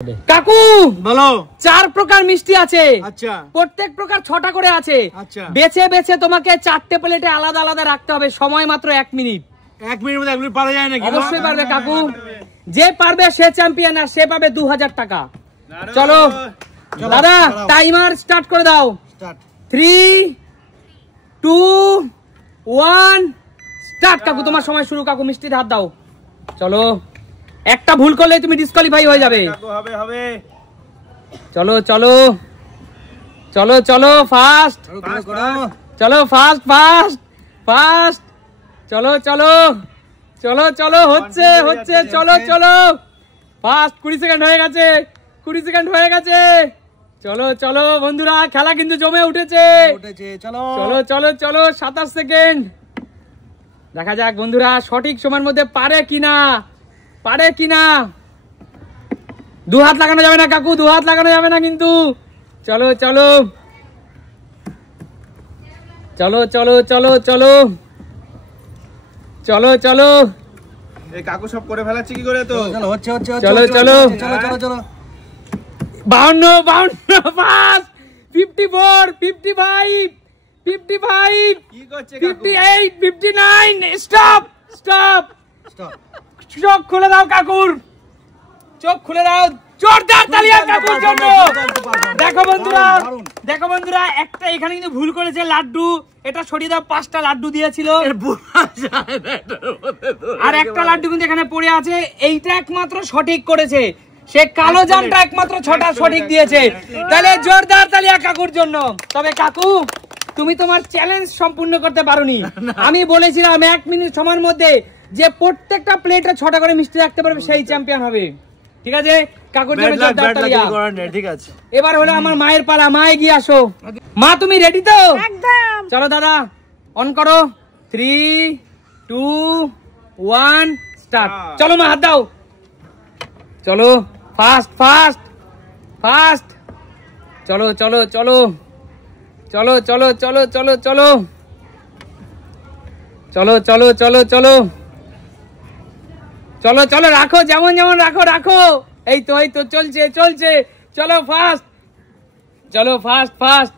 কাকু বলো। 4 প্রকার মিষ্টি আছে। আচ্ছা, প্রত্যেক প্রকার 6টা করে আছে। আচ্ছা, বেছে বেছে তোমাকে 4টে প্লেটে আলাদা আলাদা রাখতে হবে। সময় মাত্র 1 মিনিট। 1 মিনিটের মধ্যে 1 মিনিট পারা যায় নাকি? অবশ্যই পারবে কাকু। যে পারবে সে চ্যাম্পিয়ন, আর সে পাবে 2000 টাকা। চলো দাদা, টাইমার স্টার্ট করে দাও। 3 2 1 স্টার্ট। কাকু তোমার সময় শুরু। কাকু মিষ্টির হাত দাও। চলো, একটা ভুল করলে তুমি ডিসকোয়ালিফাই হয়ে যাবে। হবে। চলো চলো চলো চলো ফাস্ট। চলো ফাস্ট ফাস্ট ফাস্ট। চলো চলো চলো চলো, হচ্ছে হচ্ছে। চলো চলো ফাস্ট। 20 সেকেন্ড হয়ে গেছে। 20 সেকেন্ড হয়ে গেছে। চলো চলো বন্ধুরা, খেলা কিন্তু জমে উঠেছে। চলো চলো চলো 27 সেকেন্ড। দেখা যাক বন্ধুরা সঠিক সময়ের মধ্যে পারে কিনা। পারে কিনা। 2 হাত লাগানো যাবে না কাকু, 2 হাত লাগানো যাবে না কিন্তু। চলো চলো চলো চলো চলো চলো চলো চলো। এই কাকু সব করে ফেলাচ্ছে কি করে? তো চলো চলো চলো চলো। 52 52 54 55 55 কি করছে? 58 59। Stop stop stop. চোখ খুলে দাও কাকুর, চোখ খুলে দাও। জোরদার তালি কাকুর জন্য। দেখো বন্ধুরা, দেখো বন্ধুরা, একটা এখানে কিন্তু ভুল করেছে। লাড্ডু এটা সরিয়ে দাও। 5টা লাড্ডু দিয়েছিল, আর একটা লাড্ডু কিন্তু এখানে পড়ে আছে। এইটা একমাত্র সঠিক করেছে। সে কালো জামটা একমাত্র 6টা সঠিক দিয়েছে। তাহলে জোরদার তালি কাকুর জন্য। তবে কাকু, তুমি তোমার চ্যালেঞ্জ সম্পূর্ণ করতে পারোনি। আমি বলেছিলাম 1 মিনিট সময়ের মধ্যে যে প্রত্যেকটা প্লেটে 6টা করে মিষ্টি রাখতে পারবে সেই চ্যাম্পিয়ন হবে। ঠিক আছে কাকুর জন্য জোরদার তালি। ঠিক আছে, এবার হলো আমার মায়ের পালা। মা এগিয়ে আসো। মা তুমি রেডি তো? একদম। চলো দাদা, অন করো। 3 2 1 স্টার্ট। চলো মা, হাত দাও। চলো ফাস্ট ফাস্ট ফাস্ট। চলো চলো চলো চলো চলো চলো চলো চলো চলো চলো চলো চলো চলো চলো। রাখো যেমন যেমন রাখো রাখো। এই তো এই তো চলছে চলছে। চলো ফাস্ট। চলো ফাস্ট ফাস্ট।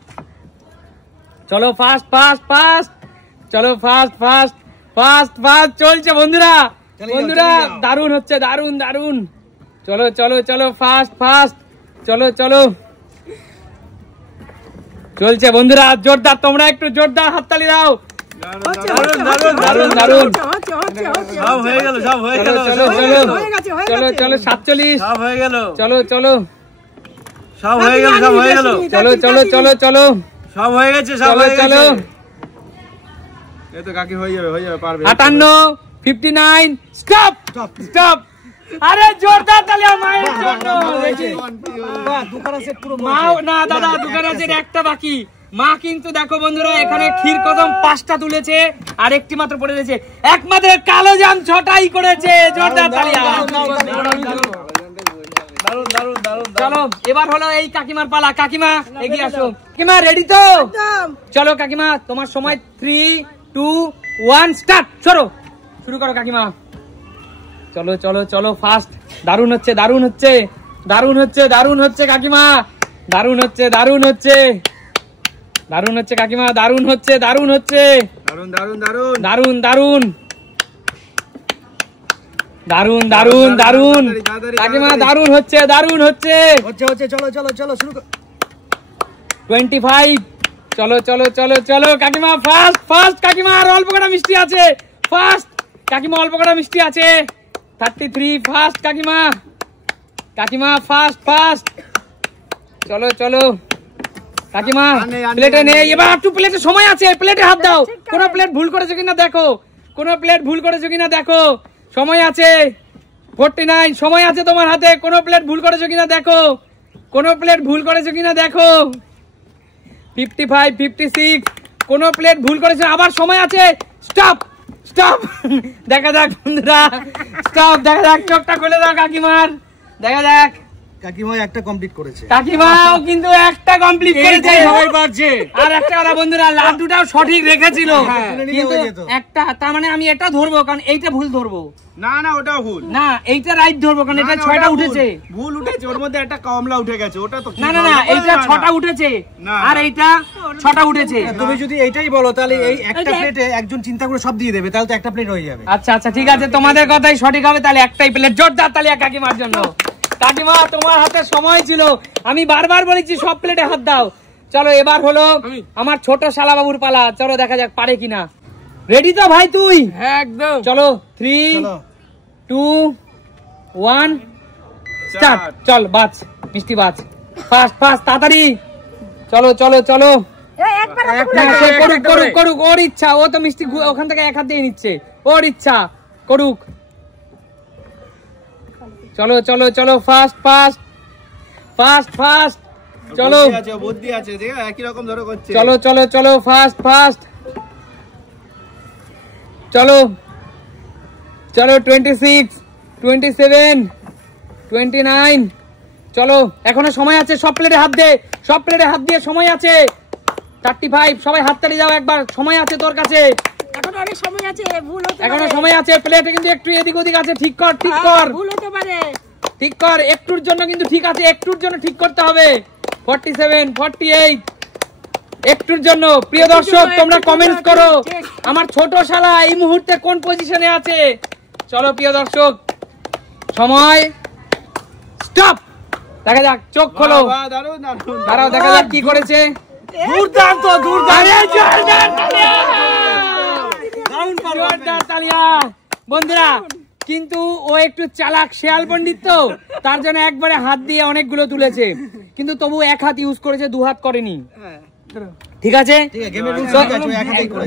চলো ফাস্ট ফাস্ট ফাস্ট। চলো ফাস্ট ফাস্ট ফাস্ট ফাস্ট। চলছে বন্ধুরা, বন্ধুরা দারুণ হচ্ছে, দারুণ দারুণ। চলো চলো চলো ফাস্ট ফাস্ট। চলো চলো চলছে বন্ধুরা, জোরদার। তোমরা একটু জোরদার হাততালি দাও। দারুণ দারুণ দারুণ। সব হয়ে গেল, সব হয়ে গেল। চলো চলো চলো চলো 47। সব হয়ে গেল, চলো চলো সব হয়ে গেল, সব হয়ে গেল। চলো চলো চলো চলো সব হয়ে গেছে, সব চলো হয়ে গেছে। চলো। এই তো কাকি হয়ে যাবে, পারবে। 58 59 স্টপ স্টপ। আরে জোরদার তালি মায়ের জন্য। মা না দাদা, দোকানে আছে একটা বাকি। মা কিন্তু দেখো বন্ধুরা, এখানে ক্ষীর কদম 5টা তুলেছে, আর একটি মাত্র পড়ে রয়েছে। একমাত্র কালো জাম 6টাই করেছে। জোরদার তালি। চলো এবার হলো এই কাকিমার পালা। কাকিমা এগিয়ে আসো। কাকিমা রেডি তো? চলো কাকিমা, তোমার সময় 3 2 1 স্টার্ট। শুরু করো কাকিমা। চলো চলো চলো ফাস্ট। দারুণ হচ্ছে, দারুণ হচ্ছে, দারুণ হচ্ছে, দারুণ হচ্ছে কাকিমা। দারুণ হচ্ছে, দারুণ হচ্ছে, দারুণ হচ্ছে কাকিমা। দারুণ হচ্ছে, দারুণ হচ্ছে, দারুণ দারুণ দারুণ দারুণ দারুণ দারুণ দারুণ দারুণ। কাকিমা দারুণ হচ্ছে, দারুণ হচ্ছে। চলো চলো চলো শুরু কর। 25। চলো চলো চলো চলো কাকিমা ফাস্ট ফাস্ট। কাকিমা আর অল্প কটা মিষ্টি আছে। ফাস্ট কাকিমা, অল্প কটা মিষ্টি আছে। 33 ফাস্ট কাকিমা। কাকিমা ফাস্ট ফাস্ট। চলো চলো কাকিমা, প্লেটে নেই। এবার একটু প্লেটে সময় আছে, প্লেটে হাত দাও। কোন প্লেট ভুল করেছো কিনা দেখো, কোন প্লেট ভুল করেছো কিনা দেখো। সময় আছে 49। সময় আছে তোমার হাতে। কোন প্লেট ভুল করেছো কিনা দেখো, কোন প্লেট ভুল করেছো কিনা দেখো। 55 56। কোন প্লেট ভুল করেছো। আবার সময় আছে। Stop stop. দেখা যাক বন্ধুরা, স্টপ। দেখা যাক, চোখটা খুলে দাও কাকিমার। দেখা যাক কাকিমা একটা কমপ্লিট করেছে। কাকিমাও কিন্তু একটা কমপ্লিট করেছে, সবাই পারছে। আর একটা কথা বন্ধুরা, লাড্ডুটাও সঠিক রেখেছিল, কিন্তু একটা, তার মানে আমি এটা ধরবো কারণ এইটা ভুল ধরবো। না না ওটাও ভুল, না এইটা রাইট ধরবো কারণ এটা 6টা উঠেছে। ভুল উঠেছে, ওর মধ্যে একটা কমলা উঠে গেছে, ওটা তো না না না, এইটা 6টা উঠেছে আর এইটা 6টা উঠেছে। তুমি যদি এইটাই বলো তাহলে এই একটা প্লেটে একজন চিন্তা করে সব দিয়ে দেবে, তাহলে তো একটা প্লেট হয়ে যাবে। আচ্ছা আচ্ছা ঠিক আছে, তোমাদের কথাই সঠিক হবে, তাহলে একটাই প্লেট। জোরদার তালিয়া কাকিমার জন্য। কাকিমা তোমার হাতে সময় ছিল, আমি বারবার বলেছি সব প্লেটে হাত দাও। চলো এবার হলো আমার ছোট শালা বাবুর পালা, চলো দেখা যাক পারে কিনা। রেডি তো ভাই তুই? একদম। চলো 3 2 1 স্টার্ট। চল বাজ, মিষ্টি বাজ, ফাস্ট ফাস্ট তাড়াতাড়ি। চলো চলো চলো, করুক করুক করুক, ওর ইচ্ছা, ও তো মিষ্টি ওখান থেকে এক হাত দিয়ে নিচ্ছে, ওর ইচ্ছা করুক। চলো চলো চলো, ফাস্ট ফাস্ট ফাস্ট ফাস্ট, চলো বুদ্ধি আছে, একই রকম ধরে করছে। চলো চলো চলো, ফাস্ট ফাস্ট, চলো চলো, 26 27 29, চলো এখনো সময় আছে, সব প্লেটে হাত দে, সব প্লেটে হাত দিয়ে সময় আছে। 35, সবাই হাততালি দাও একবার, সময় আছে তোর কাছে, এখনো অনেক সময় আছে, ভুল হতে পারে, এখনো সময় আছে। প্লেটে কিন্তু একটু এদিক ওদিক আছে, ঠিক কর ঠিক কর, ভুল হতে পারে, ঠিক কর, একটুর জন্য কিন্তু ঠিক আছে, একটুর জন্য ঠিক করতে হবে। 47 48, একটুর জন্য। প্রিয় দর্শক তোমরা কমেন্টস করো আমার ছোট শালা এই মুহূর্তে কোন পজিশনে আছে। চলো প্রিয় দর্শক, সময় স্টপ, দেখা যাক, চোখ খোলো, দাঁড়াও দেখা যাক কি করেছে। দুর্দান্ত দুর্দান্ত, জোরদার তালিয়া বন্ধুরা। কিন্তু ও একটু চালাক শেয়াল পণ্ডিত, তো তার জন্য একবারে হাত দিয়ে অনেকগুলো তুলেছে, কিন্তু তবু এক হাত ইউজ করেছে, 2 হাত করেনি। ঠিক আছে,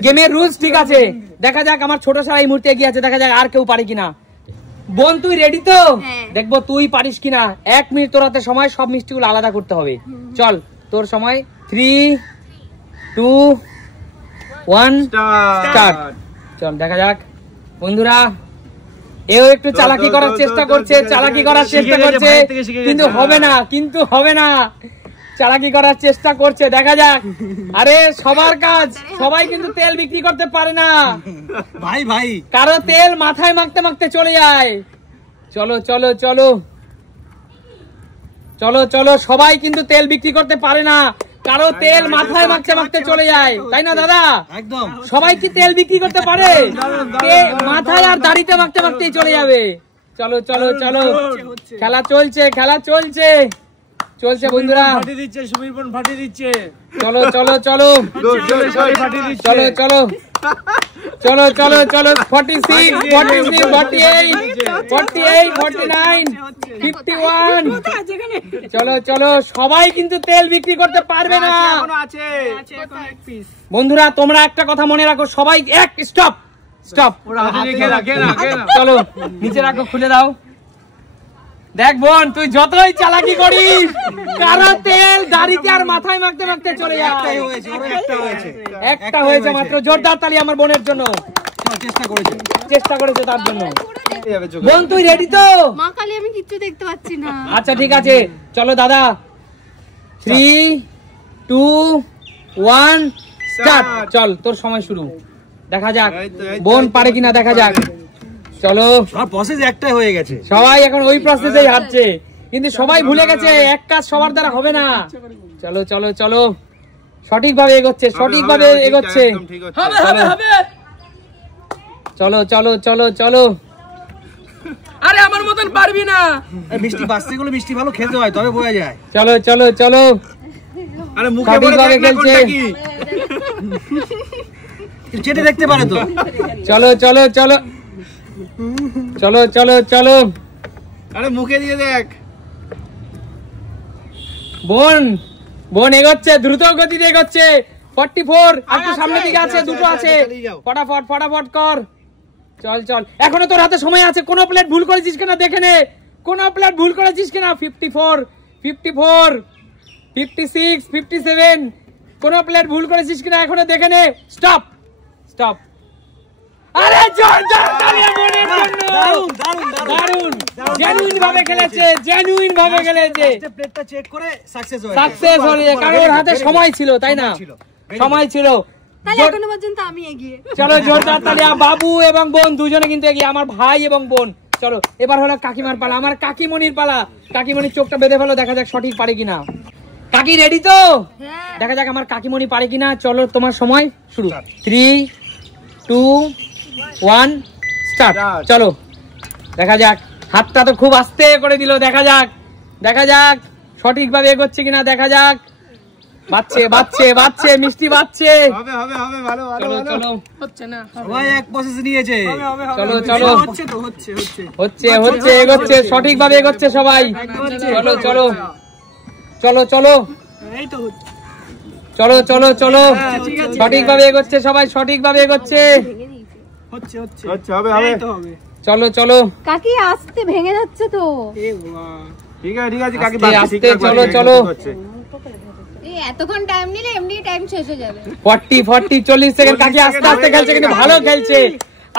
গেমের রুলস ঠিক আছে। দেখা যাক আমার ছোট শালা এই মুহূর্তে এগিয়ে আছে, দেখা যাক আর কেউ পারে কিনা। বোন তুই রেডি তো? দেখবো তুই পারিস কিনা। 1 মিনিট তোর হাতে সময়, সব মিষ্টিগুলো আলাদা করতে হবে। চল তোর সময়, 3 2 1 স্টার্ট। চল দেখা যাক বন্ধুরা, এও একটু চালাকি করার চেষ্টা করছে, চালাকি করার চেষ্টা করছে, কিন্তু হবে না, কিন্তু হবে না, চালাকি করার চেষ্টা করছে, দেখা যাক। আরে সবার কাজ, সবাই কিন্তু তেল বিক্রি করতে পারে না ভাই ভাই, কারো তেল মাথায় মাখতে মাখতে চলে যায়। চলো চলো চলো চলো চলো, সবাই কিন্তু তেল বিক্রি করতে পারে না, কারো তেল মাথায় মাখতে মাখতে চলে যায়, তাই না দাদা? একদম। সবাই কি তেল বিক্রি করতে পারে? মাথায় আর দাড়িতে মাখতে মাখতেই চলে যাবে। চলো চলো চলো, খেলা চলছে, খেলা চলছে, চলছে বন্ধুরা, ফাটিয়ে দিচ্ছে, সুবীর বোন ফাটিয়ে দিচ্ছে। চলো চলো চলো চলো চলো চলো চলো চলো, 46 47 48 48 49 51, চলো চলো, সবাই কিন্তু তেল বিক্রি করতে পারবে না বন্ধুরা। তোমরা একটা কথা মনে রাখো, সবাই এক স্টপ স্টপ, চলো নিচে রাখো, খুলে দাও। দেখ বোন, তুই যতই চালাকি করিস, কারো তেল দাড়িতে আর মাথায় মাখতে মাখতে চলে যায়। একটা হয়েছে মাত্র, জোরদার তালি আমার বোনের জন্য, চেষ্টা করেছে তার জন্য। বোন তুই রেডি তো? মা কালী আমি কিচ্ছু দেখতে পাচ্ছি না। আচ্ছা ঠিক আছে, চলো দাদা, 3 2 1 স্টার্ট। চল তোর সময় শুরু, দেখা যাক বোন পারে কিনা, দেখা যাক। চলো, সব প্রসেস একটাই হয়ে গেছে, সবাই এখন ওই প্রসেসেই হাঁটছে, কিন্তু সবাই ভুলে গেছে এক কাজ সবার দ্বারা হবে না। চলো চলো চলো, সঠিকভাবে এগোচ্ছে, সঠিকভাবে এগোচ্ছে, হবে হবে হবে, চলো চলো চলো চলো। আরে আমার মতন পারবি না, মিষ্টি বাচ্চা গুলো মিষ্টি ভালো খেতে হয়, তবে বোঝা যায়। চলো চলো চলো, আরে মুখে বলে দেখ না কোনটা কি, চেটে দেখতে পারে তো। চলো চলো চলো চলো চলো চলো, আরে মুখে দিয়ে দেখ। বোন বোন এগোচ্ছে, দ্রুত গতিতে এগোচ্ছে। 44, একটু সামনের দিকে আছে, দুটো আছে, ফটাফট ফটাফট কর। চল চল, এখনো তোর হাতে সময় আছে, কোন প্লেট ভুল করেছিস কিনা দেখে নে, কোন প্লেট ভুল করেছিস কিনা। 54 54 56 57, কোন প্লেট ভুল করেছিস কিনা এখনো দেখে নে। স্টপ স্টপ, আরে জোরদার তালি বোনের জন্য। দারুণ জেনুইন ভাবে খেলেছে, জেনুইন ভাবে খেলেছে। প্লেটটা চেক করে সাকসেস হলো, কারণ ওর হাতে সময় ছিল, তাই না? সময় ছিল। তাহলে এখনো পর্যন্ত আমি এগিয়ে। চলো জোরদার তালি। বাবু এবং বোন দুজনে কিন্তু এগিয়ে, আমার ভাই এবং বোন। চলো এবার হলো কাকিমার পালা, আমার কাকিমণির পালা। কাকিমণির চোখটা বেঁধে ফেলো, দেখা যাক সঠিক পারে কিনা। কাকি রেডি তো? দেখা যাক আমার কাকিমণি পারে কিনা। চলো তোমার সময় শুরু। 3, 2, 1 স্টার্ট। চলো দেখা যাক। হাতটা তো খুব আস্তে করে দিল, দেখা যাক দেখা যাক সঠিকভাবে এগোচ্ছে কিনা, দেখা যাক। বাচ্চে বাচ্চে বাচ্চে মিষ্টি বাচ্চে। হবে হবে হবে, ভালো ভালো চলো ভালো। চলো হচ্ছে না। সবাই এক প্রসেস নিয়েছে। চলো চলো হচ্ছে তো হচ্ছে হচ্ছে হচ্ছে হচ্ছে এগোচ্ছে, সঠিকভাবে এগোচ্ছে সবাই। চলো চলো চলো চলো এই তো হচ্ছে। চলো চলো চলো সঠিকভাবে এগোচ্ছে সবাই, সঠিকভাবে এগোচ্ছে। হচ্ছে হচ্ছে হচ্ছে হবে হবে। এই তো হবে। চলো চলো কাকি আস্তে ভেঙে যাচ্ছে তো। এ বাহ, ঠিক আছে ঠিক আছে কাকি, আস্তে, বাকি আস্তে, ঠিকঠাক চলো, বাকি চলো। হচ্ছে। এই এতক্ষণ টাইম নিলে এমনি টাইম শেষ হয়ে যাবে। 40 40 সেকেন্ড। কাকি আস্তে আস্তে খেলছে, কিন্তু ভালো খেলছে।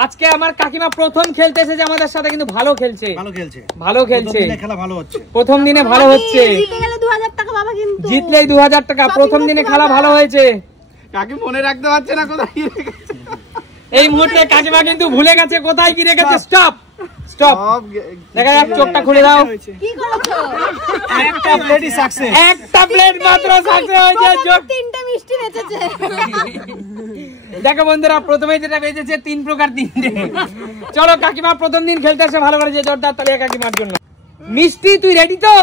আজকে আমার কাকিমা প্রথম খেলতে এসেছে আমাদের সাথে, কিন্তু ভালো খেলছে, ভালো খেলছে, ভালো খেলছে। প্রথম দিনে খেলা ভালো হচ্ছে। প্রথম দিনে ভালো হচ্ছে। জিতে গেলে 2000 টাকা বাবা, কিন্তু জিতলেই 2000 টাকা। প্রথম দিনে খেলা ভালো হয়েছে। কাকি মনে রাখতে পারছে না কোথায় রেখেছে। এই মুহূর্তে কাকিমা কিন্তু ভুলে গেছে কোথায় কি রেখেছে। Stop stop. সব দেখা যাক, চোখটা খুলে দাও। কি করেছো? একটা প্লেটই সাকসেস। একটা প্লেট মাত্র সাকসেস হয়েছে। তিনটা মিষ্টি বেঁচেছে। দেখো বন্ধুরা, প্রথমে যেটা বেজেছে 3 প্রকার 3টে। চলো কাকিমা প্রথম দিন খেলতে এসে ভালো করেছে, জোরদার তালি কাকিমার জন্য। মিষ্টি তুই রেডি তো?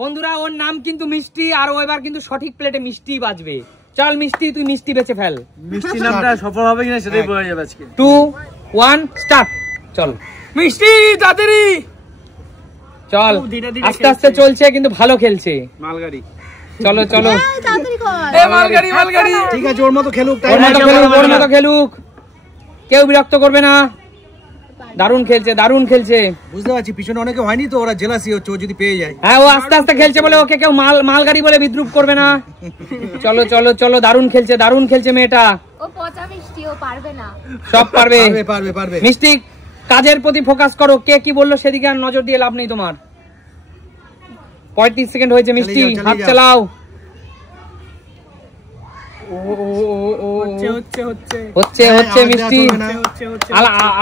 বন্ধুরা ওর নাম কিন্তু মিষ্টি, আর ও এবার কিন্তু সঠিক প্লেটে মিষ্টি বাজবে। চল মিষ্টি, তুই মিষ্টি বেঁচে ফেল। মিষ্টি নামটা সফল হবে কিনা সেটাই বোঝা যাবে আজকে। 2, 1 স্টার্ট। চল মিষ্টি তাড়াতাড়ি চল। আস্তে আস্তে চলছে, কিন্তু ভালো খেলছে। মালগাড়ি। চলো চলো তাড়াতাড়ি কর। মালগাড়ি মালগাড়ি। ঠিক আছে, ওর মতো খেলুক, তাই ওর মতো খেলুক, ওর মতো খেলুক, কেউ বিরক্ত করবে না। দারুণ খেলছে, দারুণ খেলছে। বুঝতে পারছি পিছনে অনেকে হয়নি তো, ওরা জেলাসি হচ্ছে ও যদি পেয়ে যায়। হ্যাঁ, ও আস্তে আস্তে খেলছে বলে ওকে কেউ মালগাড়ি বলে বিদ্রুপ করবে না। চলো চলো চলো, দারুণ খেলছে, দারুণ খেলছে মেয়েটা। ও পচা মিষ্টি, ও পারবে না। সব পারবে। পারবে পারবে পারবে। মিষ্টি কাজের প্রতি ফোকাস করো, কে কি বললো সেদিকে আর নজর দিয়ে লাভ নেই তোমার। 35 সেকেন্ড হয়েছে মিষ্টি, হাত চালাও। হচ্ছে হচ্ছে মিষ্টি,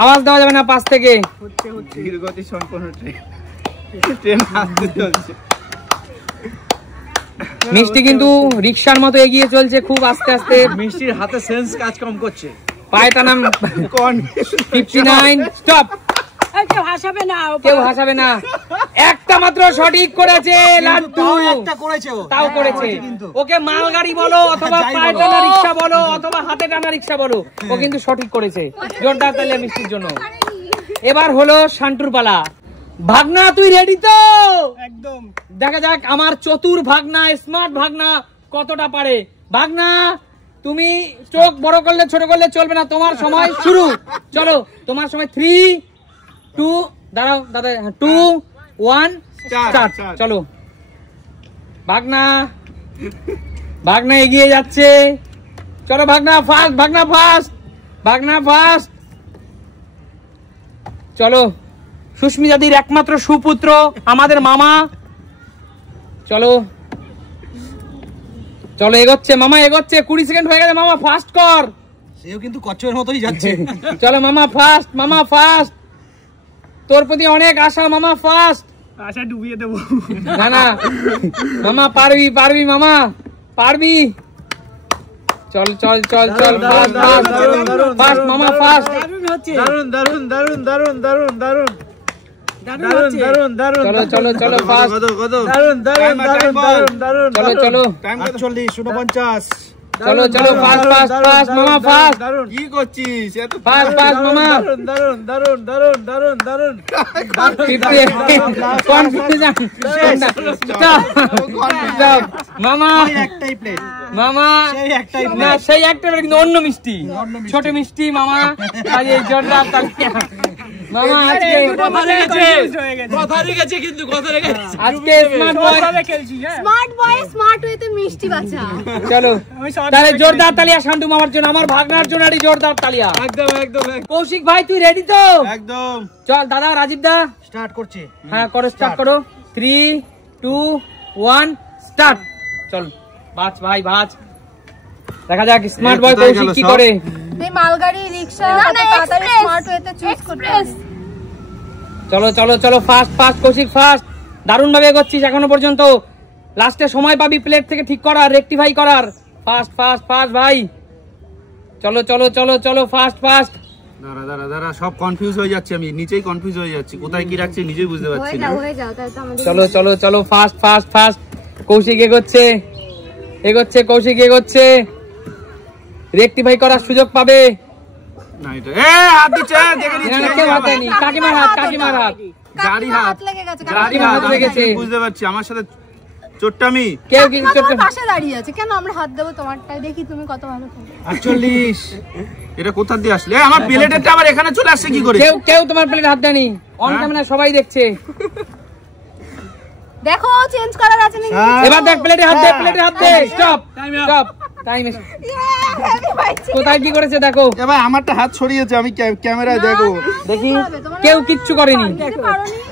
আওয়াজ দেওয়া যাবে না পাশ থেকে। ধীরগতি সম্পন্ন ট্রেন আসতে চলছে। মিষ্টি কিন্তু রিকশার মতো এগিয়ে চলছে, খুব আস্তে আস্তে। মিষ্টির হাতে সেন্স কাজ কম করছে। পায়টা নাম কোন 59 স্টপ। কেউ হাসাবে না, কেউ হাসাবে না। একটা মাত্র সঠিক করেছে লাড্ডু, একটা করেছে ও, তাও করেছে। ওকে মালগাড়ি বলো অথবা পায়ে টানা রিকশা বলো অথবা হাতে টানা রিকশা বলো, ও কিন্তু সঠিক করেছে। জোরদার তালি মিষ্টির জন্য। এবার হলো শান্টুর পালা। ভাগনা তুই রেডি তো? একদম। দেখা যাক আমার চতুর ভাগনা, স্মার্ট ভাগনা কতটা পারে। ভাগনা তুমি চোখ বড় করলে ছোট করলে চলবে না, তোমার সময় শুরু। চলো তোমার সময় 3, 2 দাঁড়াও দাদা, 2, 1 স্টার্ট। চলো ভাগনা, ভাগনা এগিয়ে যাচ্ছে। চলো ভাগনা ফাস্ট, ভাগনা ফাস্ট, ভাগনা ফাস্ট। চলো সুস্মিতাদির একমাত্র সুপুত্র আমাদের মামা। চলো চলো এগোচ্ছে মামা, এগোচ্ছে। 20 সেকেন্ড হয়ে গেছে, মামা ফাস্ট কর। সেও কিন্তু কচ্ছপের মতোই যাচ্ছে। চলো মামা ফাস্ট, মামা ফাস্ট। তোর প্রতি অনেক আশা মামা, ফাস্ট। আশা ডুবিয়ে দেবো। না না মামা পারবি, পারবি মামা, পারবি। চল চল চল চল, ফাস্ট ফাস্ট ফাস্ট মামা, ফাস্ট। দারুন দারুন দারুন দারুন দারুন দারুন দারুন দারুন। চলো চলো চলো ফাস্ট। দারুন দারুন দারুন দারুন দারুন। চলো চলো 48, 49। চলো চলো ফাস্ট ফাস্ট ফাস্ট মামা, ফাস্ট। কি করছিস এত ফাস্ট ফাস্ট মামা। দারুন দারুন দারুন দারুন দারুন দারুন। কনফিউশন। স্টপ স্টপ মামা, একটাই প্লেট মামা। সেই একটাই না সেই একটা কিন্তু অন্য মিষ্টি, ছোট মিষ্টি মামা। আর এই জোরদার তালি। মামা আজকে আজকে স্মার্ট বয় স্মার্ট ওয়েতে মিষ্টি বাঁচা। চলো তাহলে জোরদার তালিয়া শান্টু মামার জন্য, আমার ভাগনার জন্য জোরদার তালিয়া। একদম একদম কৌশিক ভাই তুই রেডি তো? একদম। চল দাদা, রাজীব দা স্টার্ট করছে। হ্যাঁ করো, স্টার্ট করো। 3, 2, 1 স্টার্ট। চল বাজ ভাই বাজ, দেখা যাক স্মার্ট বয় কৌশিক কি করে। এই মালগাড়ি রিকশা তাড়াতাড়ি স্মার্ট ওয়েতে চুজ করতে হবে। চলো চলো চলো, ফাস্ট ফাস্ট কৌশিক ফাস্ট। দারুণ ভাবে এগোচ্ছিস এখনো পর্যন্ত, লাস্টে সময় পাবি প্লেট থেকে ঠিক করার, রেকটিফাই করার। ফাস্ট ফাস্ট ফাস্ট ভাই, চলো চলো চলো চলো ফাস্ট ফাস্ট। দাঁড়া দাঁড়া দাঁড়া, সব কনফিউজ হয়ে যাচ্ছি আমি, নিচেই কনফিউজ হয়ে যাচ্ছি, কোথায় কি রাখছি নিজেই বুঝতে পারছি না। হয়ে যাও তাহলে তো আমাদের। চলো চলো চলো ফাস্ট ফাস্ট ফাস্ট। কৌশিক এগোচ্ছে এগোচ্ছে, কৌশিক এগোচ্ছে, রেকটিফাই করার সুযোগ পাবে। না এটা হাত দিচ্ছে, দেখে নিচ্ছি। কেউ হাত দেয়নি, কাকিমার হাত, কাকিমার হাত, গাড়ি হাত লেগে গেছে। গাড়ি হাত লেগেছে, বুঝতে পারছি। আমার সাথে চোট্টামি। কেউ কি চোট্টা পাশে দাঁড়িয়ে আছে, কেন আমরা হাত দেবো তোমারটাই? দেখি তুমি কত ভালো খেলো। 48। এটা কোথা দিয়ে আসলে? আমার প্লেটেরটা আবার এখানে চলে আসছে কি করে? কেউ কেউ তোমার প্লেট হাত দেয়নি, অন ক্যামেরা সবাই দেখছে। দেখো চেঞ্জ করার আছে নাকি। এবার দেখ, প্লেটে হাত দে, প্লেটে হাত দে। Stop stop, time. কোথায় কি করেছে দেখো। এবার আমারটা হাত ছড়িয়েছে, আমি ক্যামেরায় দেখো দেখি, কেউ কিচ্ছু করেনি।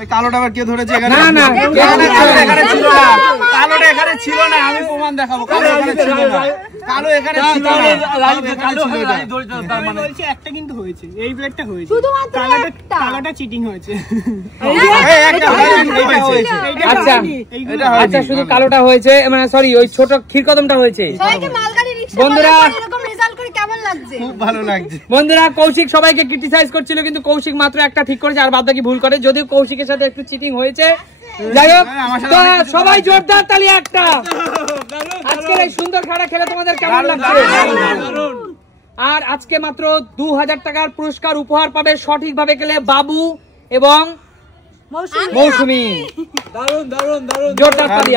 এই কালোটা আবার কে ধরেছে এখানে? না না, এখানে ছিল না, কালোটা এখানে ছিল না। আমি প্রমাণ দেখাবো, কালো এখানে ছিল না, কালো এখানে ছিল না। কালো ছিল না। আমি বলছি একটা কিন্তু হয়েছে, এই প্লেটটা হয়েছে, শুধুমাত্র একটা। কালাটা চিটিং হয়েছে। এই একটা হয়েছে। আচ্ছা এটা আচ্ছা, শুধু কালোটা হয়েছে, মানে সরি ওই ছোট ক্ষীরকদমটা হয়েছে। সবাইকে মালগাড়ি রিকশা বন্ধুরা, এরকম রেজাল্ট করে কেমন লাগছে? খুব ভালো লাগছে। বন্ধুরা, কৌশিক সবাইকে ক্রিটিসাইজ করছিল, কিন্তু কৌশিক মাত্র একটা ঠিক করেছে আর বাদবাকি ভুল করে, যদিও কৌশিকের সাথে একটু চিটিং হয়েছে। যাই হোক, তো সবাই জোরদার তালি একটা। আজকের এই সুন্দর খেলা খেলে তোমাদের কেমন লাগছে? আর আজকে মাত্র 2000 টাকার পুরস্কার উপহার পাবে সঠিকভাবে খেলে বাবু এবং মৌসুমী। দারুন দারুন দারুন, জোরদার তালি।